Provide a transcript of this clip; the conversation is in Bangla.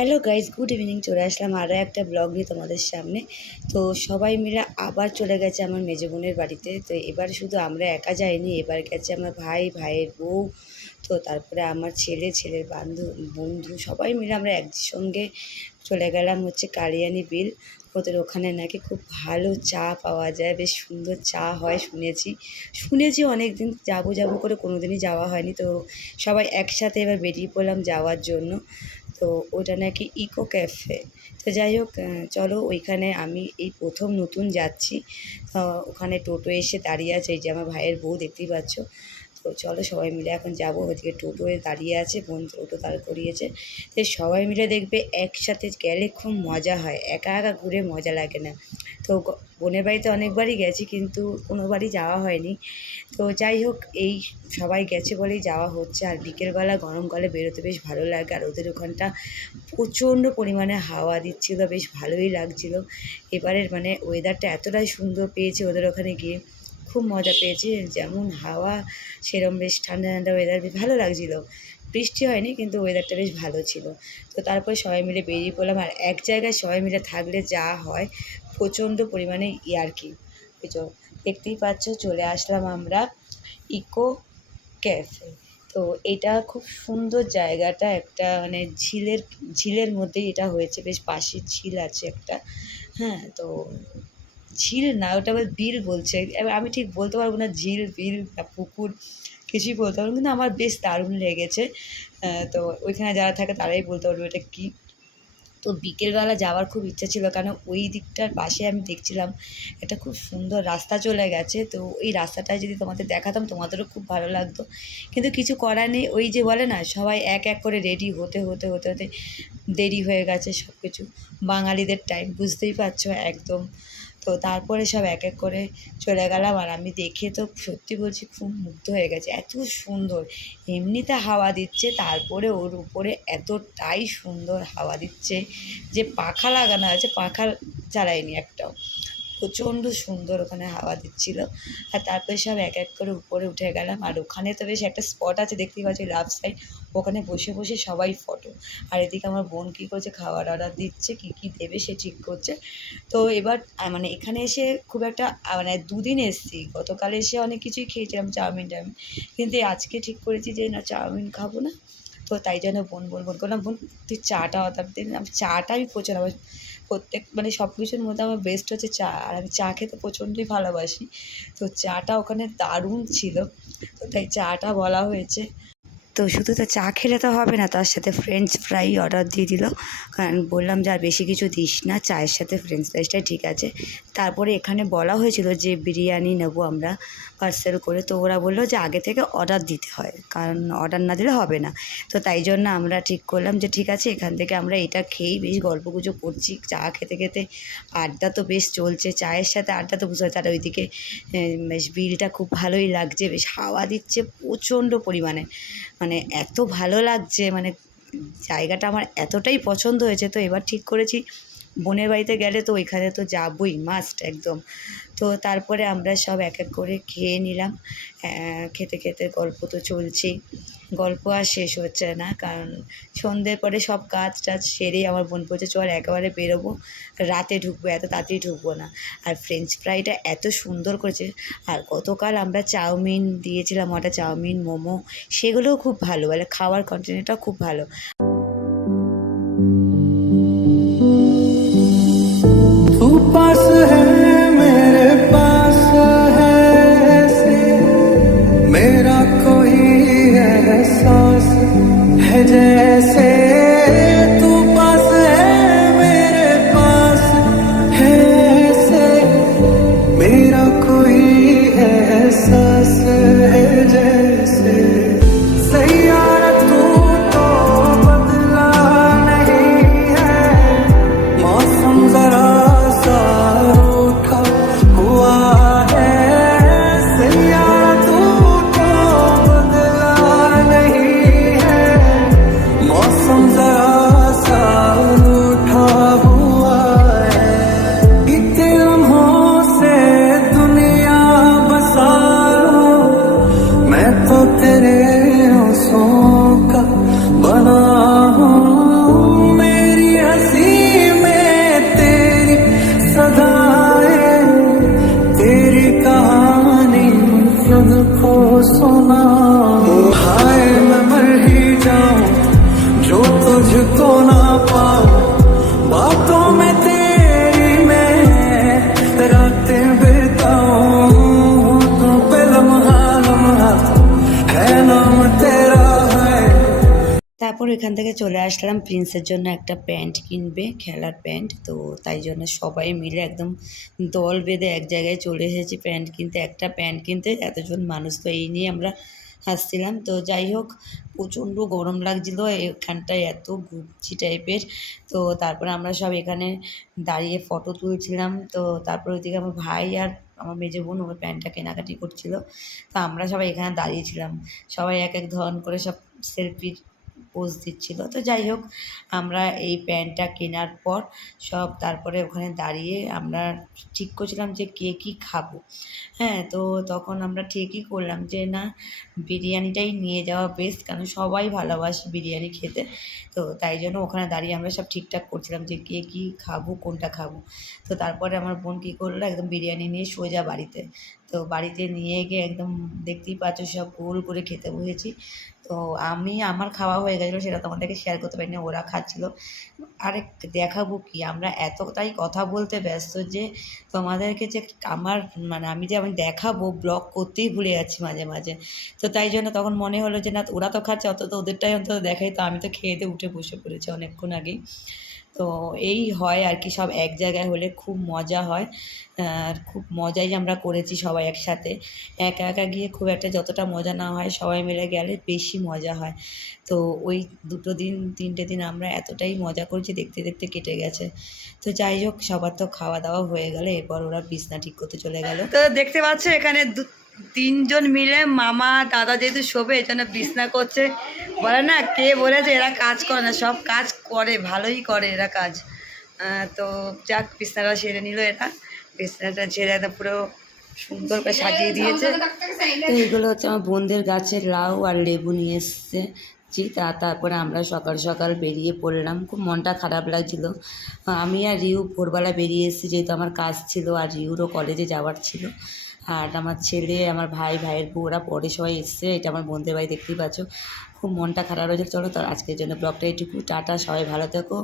Hello guys, good evening. চলে আসলাম আরও একটা ব্লগ নিয়ে তোমাদের সামনে। তো সবাই মিলে আবার চলে গেছে আমার মেজো বোনের বাড়িতে। তো এবার শুধু আমরা একা যাইনি, এবার গেছে আমার ভাই, ভাইয়ের বউ, তো তারপরে আমার ছেলের বন্ধু সবাই মিলে আমরা একসঙ্গে চলে গেলাম হচ্ছে কালিয়ানী বিল। ওদের ওখানে নাকি খুব ভালো চা পাওয়া যায়, বেশ সুন্দর চা হয় শুনেছি অনেক দিন যাবো করে কোনো দিনই যাওয়া হয়নি। তো সবাই একসাথে এবার বেরিয়ে পড়লাম যাওয়ার জন্য। তো ওটা নাকি ইকো ক্যাফে। তো যাই হোক, চলো ওইখানে আমি এই প্রথম নতুন যাচ্ছি। ওখানে টোটো এসে দাঁড়িয়ে আছে, এই যে আমার ভাইয়ের বউ দেখতেই পাচ্ছ। তো চলো সবাই মিলে এখন যাবো। ওইদিকে টোটোয় দাঁড়িয়ে আছে, বোন টোটো দাঁড় করিয়েছে। তো সবাই মিলে দেখবে একসাথে গেলে খুব মজা হয়, একা একা ঘুরে মজা লাগে না। তো বোনের বাড়িতে অনেকবারই গেছি, কিন্তু কোনোবারই যাওয়া হয়নি। তো যাই হোক, এই সবাই গেছে বলেই যাওয়া হচ্ছে। আর বিকেলবেলা গরমকালে বেরোতে বেশ ভালো লাগে। আর ওদের ওখানটা প্রচণ্ড পরিমাণে হাওয়া দিচ্ছিলো, বেশ ভালোই লাগছিলো। এবারের ওয়েদারটা এতটাই সুন্দর পেয়েছে ওদের ওখানে গিয়ে, খুব মজা পেয়েছি। যেমন হাওয়া সেরকম বেশ ঠান্ডা ঠান্ডা ওয়েদার, বেশ ভালো লাগছিলো। বৃষ্টি হয়নি, কিন্তু ওয়েদারটা বেশ ভালো ছিল। তো তারপরে সবাই মিলে বেরিয়ে পড়লাম। আর এক জায়গায় সবাই মিলে থাকলে যা হয়, প্রচণ্ড পরিমাণে ইয়ার্কি। বুঝছো, দেখতেই পাচ্ছ চলে আসলাম আমরা ইকো ক্যাফে। তো এটা খুব সুন্দর জায়গাটা, একটা ঝিলের মধ্যেই এটা হয়েছে, বেশ পাশে ঝিল আছে একটা। হ্যাঁ, তো ঝিল না, ওটা আবার বিল বলছে। এবার আমি ঠিক বলতে পারবো না ঝিল, বিল বা পুকুর, কিছুই বলতে পারবো, কিন্তু আমার বেশ দারুণ লেগেছে। তো ওইখানে যারা থাকে তারাই বলতে পারবে এটা কী। তো বিকেলবেলা যাওয়ার খুব ইচ্ছা ছিল, কারণ ওই দিকটার পাশে আমি দেখছিলাম একটা খুব সুন্দর রাস্তা চলে গেছে। তো ওই রাস্তাটায় যদি তোমাদের দেখাতাম, তোমাদেরও খুব ভালো লাগতো। কিন্তু কিছু করার নেই, ওই যে বলে না, সবাই এক এক করে রেডি হতে দেরি হয়ে গেছে সব কিছু। বাঙালিদের টাইম বুঝতেই পারছো একদম। তো তারপরে সব এক এক করে চলে গেলাম। আর আমি দেখে তো সত্যি বলছি খুব মুগ্ধ হয়ে গেছে, এত সুন্দর। এমনিতে হাওয়া দিচ্ছে, তারপরে ওর উপরে এতটাই সুন্দর হাওয়া দিচ্ছে যে পাখা লাগানো আছে, পাখা চালায়নি একটাও। প্রচণ্ড সুন্দর ওখানে হাওয়া দিচ্ছিল। আর তারপরে সব এক এক করে উপরে উঠে গেলাম। আর ওখানে তো বেশ একটা স্পট আছে, দেখতেই পাচ্ছি লাভ সাইড, ওখানে বসে বসে সবাই ফটো। আর এদিকে আমার বোন কী করছে, খাবার অর্ডার দিচ্ছে, কী দেবে সে ঠিক করছে। তো এবার এখানে এসে খুব একটা দুদিন এসেছি, গতকাল এসে অনেক কিছুই খেয়েছিলাম, চাউমিন, কিন্তু আজকে ঠিক করেছি যে না, চাউমিন খাবো না। তো তাই জন্য বোন করলাম, বোন তুই চাটা অর্ডার দিন। চাটা আমি প্রচুর, আমার সব কিছুর মধ্যে আমার বেস্ট হচ্ছে চা। আর আমি চা খেতে প্রচণ্ডই ভালোবাসি। তো চাটা ওখানে দারুণ ছিল, তো তাই চাটা বলা হয়েছে। তো শুধু তো চা খেলে তো হবে না, তার সাথে ফ্রেঞ্চ ফ্রাই অর্ডার দিয়ে দিল। কারণ বললাম যে আর বেশি কিছু দিস না, চায়ের সাথে ফ্রেঞ্চ ফ্রাইসটাই ঠিক আছে। তারপরে এখানে বলা হয়েছিল যে বিরিয়ানি নেবো আমরা পার্সেল করে। তো ওরা বললো যে আগে থেকে অর্ডার দিতে হয়, কারণ অর্ডার না দিলে হবে না। তো তাই জন্য আমরা ঠিক করলাম যে ঠিক আছে, এখান থেকে আমরা এটা খেয়েই বেশ গল্পগুজব করছি, চা খেতে খেতে। আড্ডা তো বেশ চলছে, চায়ের সাথে আড্ডা তো বুঝতে হয়। তার ওইদিকে বেশ বিলটা খুব ভালোই লাগছে, বেশ হাওয়া দিচ্ছে প্রচণ্ড পরিমাণে। এত ভালো লাগছে, জায়গাটা আমার এতটাই পছন্দ হয়েছে। তো এবার ঠিক করেছি বোনের বাড়িতে গেলে তো ওইখানে তো যাবই, মাস্ট একদম। তো তারপরে আমরা সব এক এক করে খেয়ে নিলাম। খেতে খেতে গল্প তো চলছেই, গল্প আর শেষ হচ্ছে না। কারণ সন্ধ্যের পরে সব কাজ টাজ সেরেই আমার বোন বলছে চল একেবারে বেরোবো, রাতে ঢুকবো, এত তাড়াতাড়ি ঢুকবো না। আর ফ্রেঞ্চ ফ্রাইটা এত সুন্দর করেছে। আর গতকাল আমরা চাউমিন দিয়েছিলাম, ওটা চাউমিন, মোমো, সেগুলোও খুব ভালো, খাওয়ার কন্টেন্টটাও খুব ভালো। पास है मेरे पास है ऐसे मेरा कोई एहसास है जैसे तू पास है मेरे पास है ऐसे मेरा कोई एहसास है जैसे सैयारा तू तो सोना हाय मैं मर ही जाऊं जो तुझको ना पाऊं बातों में तेरी मैं रातें बिताऊं तो पे लम्हा लम्हा है नाम तेरा है। তারপর এখান থেকে চলে আসলাম প্রিন্সের জন্য একটা প্যান্ট কিনবে, খেলার প্যান্ট। তো তাই জন্য সবাই মিলে একদম দল বেঁধে এক জায়গায় চলে এসেছি প্যান্ট কিনতে, একটা প্যান্ট কিনতে এতজন মানুষ। তো এই নিয়ে আমরা হাসছিলাম। তো যাই হোক, প্রচণ্ড গরম লাগছিলো এখানটায়, এত ঘুপচি টাইপের। তো তারপরে আমরা সব এখানে দাঁড়িয়ে ফটো তুলছিলাম। তো তারপর ওইদিকে আমার ভাই আর আমার মেজো বোন ওই প্যান্টটা কেনাকাটি করছিল। তো আমরা সবাই এখানে দাঁড়িয়েছিলাম, সবাই এক এক ধরন করে সব সেলফির পোজ দিচ্ছিল। তো যাই হোক, আমরা এই প্যান্টটা কেনার পর সব তারপরে ওখানে দাঁড়িয়ে আমরা ঠিক করছিলাম যে কে কী খাবো। হ্যাঁ, তো তখন আমরা ঠিকই করলাম যে না, বিরিয়ানিটাই নিয়ে যাওয়া বেস্ট, কারণ সবাই ভালোবাসে বিরিয়ানি খেতে। তো তাই জন্য ওখানে দাঁড়িয়ে আমরা সব ঠিকঠাক করছিলাম যে কে কী খাবো, কোনটা খাবো। তো তারপরে আমার বোন কী করলো, একদম বিরিয়ানি নিয়ে সোজা বাড়িতে। তো বাড়িতে নিয়ে গিয়ে একদম দেখতেই পাচ্ছ সব গোল করে খেতে বসেছি। তো আমার খাওয়া হয়ে গেছিলো, সেটা তোমাদেরকে শেয়ার করতে পারিনি, ওরা খাচ্ছিলো। আরে দেখাবো কি, আমরা এতটাই কথা বলতে ব্যস্ত যে তোমাদেরকে যে আমি দেখাবো, ব্লগ করতেই ভুলে যাচ্ছি মাঝে মাঝে। তো তাই জন্য তখন মনে হলো যে না, ওরা তো খাচ্ছে, অন্তত ওদেরটাই অন্তত দেখাই। তো আমি তো খেয়ে দিয়ে উঠে বসে পড়েছি অনেকক্ষণ আগেই। তো এই হয় আর কি, সব এক জায়গায় হলে খুব মজা হয়। আর খুব মজাই আমরা করেছি সবাই একসাথে। একা একা গিয়ে খুব একটা যতটা মজা না হয়, সবাই মিলে গেলে বেশি মজা হয়। তো ওই 2 দিন 3টে দিন আমরা এতটাই মজা করেছি, দেখতে দেখতে কেটে গেছে। তো যাই হোক, সবার তো খাওয়া দাওয়া হয়ে গেলে এরপর ওরা বিছনা ঠিক করতে চলে গেল। তো দেখতে পাচ্ছ এখানে 3জন মিলে মামা দাদা যেহেতু শোবে, এই জন্য বিছনা করছে। বলে না, কে বলেছে এরা কাজ করে না, সব কাজ করে, ভালোই করে এরা কাজ। তো যাক, বিছনাটা সেরে নিল এরা, বিছনাটা ছেড়ে একদম পুরো সুন্দর করে সাজিয়ে দিয়েছে। তো এগুলো হচ্ছে আমার বোনদের গাছের লাউ আর লেবু নিয়ে এসছে। তারপরে আমরা সকাল সকাল বেরিয়ে পড়লাম, খুব মনটা খারাপ লাগছিল। আমি আর রিউ ভোরবেলা বেরিয়ে এসেছি, যেহেতু আমার কাজ ছিল আর রিউরও কলেজে যাওয়ার ছিল। আর আমার ছেলে, আমার ভাই, ভাইয়ের বউ, ওরা পরে সবাই এসছে। এটা আমার বোনদের বাড়ি, দেখতেই পাচ্ছ। খুব মনটা খারাপ হয়েছে। চলো তো আজকের জন্য ব্লগটা এইটুকু, টাটা, সবাই ভালো থেকো।